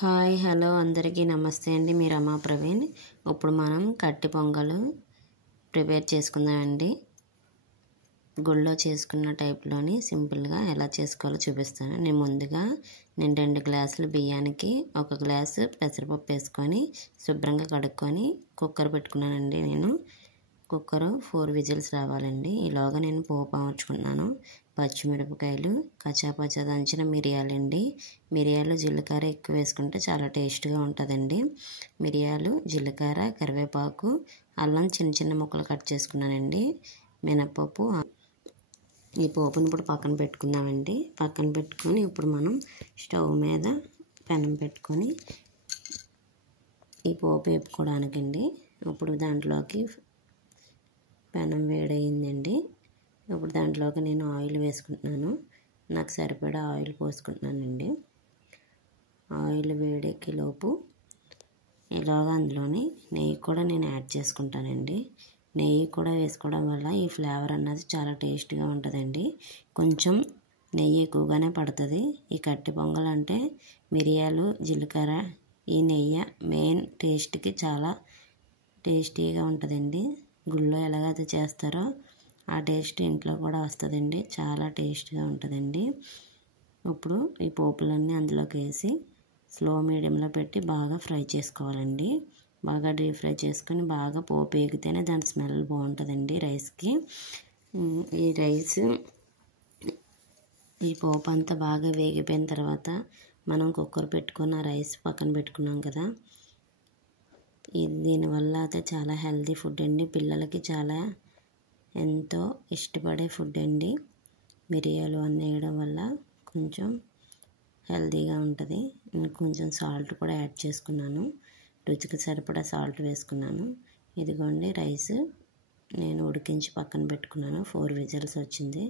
Hi hello అందరికీ నమస్తే అండి. మీ రమా ప్రవీణ్. ఇప్పుడు మనం కట్టి పొంగలు ప్రిపేర్ చేసుకుందామండి. గుళ్ళో చేసుకున్న టైప్లోని సింపుల్గా ఎలా చేసుకోవాలో చూపిస్తాను. ముందుగా 2 గ్లాసులు బియ్యానికి 1 గ్లాసు పెసరపప్పు వేసుకొని శుభ్రంగా కడుక్కొని కుక్కర్ పెట్టుకున్నానండి. నేను కుక్కరు 4 విజిల్స్ రావాలండి. ఈలోగా నేను పోపు అమర్చుకున్నాను. పచ్చిమిరపకాయలు, కచ్చాపచ్చా దంచిన మిరియాలండి. మిరియాలు జీలకర్ర ఎక్కువ వేసుకుంటే చాలా టేస్ట్గా ఉంటుందండి. మిరియాలు, జీలకర్ర, కరివేపాకు, అల్లం చిన్న చిన్న ముక్కలు కట్ చేసుకున్నానండి. మినపప్పు. ఈ పోపుని ఇప్పుడు పక్కన పెట్టుకుందామండి. పక్కన పెట్టుకొని ఇప్పుడు మనం స్టవ్ మీద పెనం పెట్టుకొని ఈ పోపు వేపుకోవడానికండి. ఇప్పుడు దాంట్లోకి పెనం వేడయిందండి. ఇప్పుడు దాంట్లోకి నేను ఆయిల్ వేసుకుంటున్నాను. నాకు సరిపడా ఆయిల్ పోసుకుంటున్నానండి. ఆయిల్ వేడెక్కే లోపు ఇలాగా అందులోని నెయ్యి కూడా నేను యాడ్ చేసుకుంటానండి. నెయ్యి కూడా వేసుకోవడం వల్ల ఈ ఫ్లేవర్ అన్నది చాలా టేస్ట్గా ఉంటుందండి. కొంచెం నెయ్యి ఎక్కువగానే పడుతుంది. ఈ కట్టి పొంగల్ అంటే మిరియాలు, జీలకర్ర, ఈ నెయ్యి మెయిన్ టేస్ట్కి చాలా టేస్టీగా ఉంటుందండి. గుళ్ళో ఎలాగైతే చేస్తారో ఆ టేస్ట్ ఇంట్లో కూడా వస్తుందండి. చాలా టేస్ట్గా ఉంటుందండి. ఇప్పుడు ఈ పోపులన్నీ అందులోకి వేసి స్లో మీడియంలో పెట్టి బాగా ఫ్రై చేసుకోవాలండి. బాగా డీప్ ఫ్రై చేసుకొని బాగా పోపు వేగితేనే దాని స్మెల్ బాగుంటుందండి రైస్కి. ఈ పోపు అంతా బాగా వేగిపోయిన తర్వాత మనం కుక్కర్ పెట్టుకున్న రైస్ పక్కన పెట్టుకున్నాం కదా, దీనివల్ల అయితే చాలా హెల్తీ ఫుడ్ అండి. పిల్లలకి చాలా ఎంతో ఇష్టపడే ఫుడ్ అండి. మిరియాలు అన్నీ వేయడం వల్ల కొంచెం హెల్తీగా ఉంటుంది. నేను కొంచెం సాల్ట్ కూడా యాడ్ చేసుకున్నాను. రుచికి సరిపడా సాల్ట్ వేసుకున్నాను. ఇదిగోండి రైస్ నేను ఉడికించి పక్కన పెట్టుకున్నాను. 4 విజిల్స్ వచ్చింది.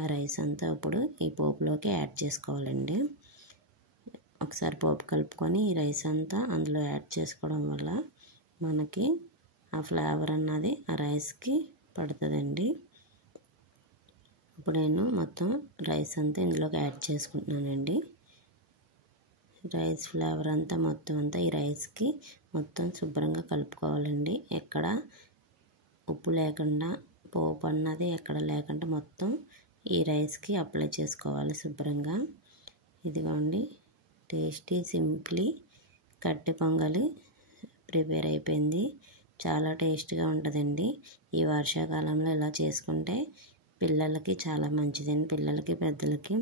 ఆ రైస్ అంతా ఇప్పుడు ఈ పోపులోకి యాడ్ చేసుకోవాలండి. ఒకసారి పోపు కలుపుకొని ఈ రైస్ అంతా అందులో యాడ్ చేసుకోవడం వల్ల మనకి ఆ ఫ్లేవర్ అన్నది ఆ రైస్కి పడుతుందండి. ఇప్పుడు నేను మొత్తం రైస్ అంతా ఇందులోకి యాడ్ చేసుకుంటున్నానండి. రైస్ ఫ్లేవర్ అంతా మొత్తం అంతా ఈ రైస్కి మొత్తం శుభ్రంగా కలుపుకోవాలండి. ఎక్కడ ఉప్పు లేకుండా, పోపు అన్నది ఎక్కడ లేకుండా మొత్తం ఈ రైస్కి అప్లై చేసుకోవాలి శుభ్రంగా. ఇదిగోండి టేస్టీ సింప్లీ కట్టి పొంగలి ప్రిపేర్ అయిపోయింది. చాలా టేస్ట్గా ఉంటుందండి. ఈ వర్షాకాలంలో ఇలా చేసుకుంటే పిల్లలకి చాలా మంచిదండి. పిల్లలకి, పెద్దలకి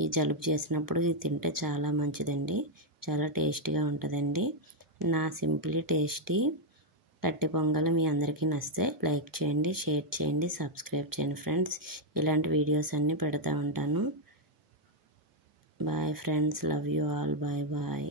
ఈ జలుబు చేసినప్పుడు ఇది తింటే చాలా మంచిదండి. చాలా టేస్ట్గా ఉంటుందండి. నా సింప్లీ టేస్టీ కట్టి పొంగల్ మీ అందరికీ నచ్చితే లైక్ చేయండి, షేర్ చేయండి, సబ్స్క్రైబ్ చేయండి ఫ్రెండ్స్. ఇలాంటి వీడియోస్ అన్నీ పెడతా ఉంటాను. Bye friends, love you all. Bye bye.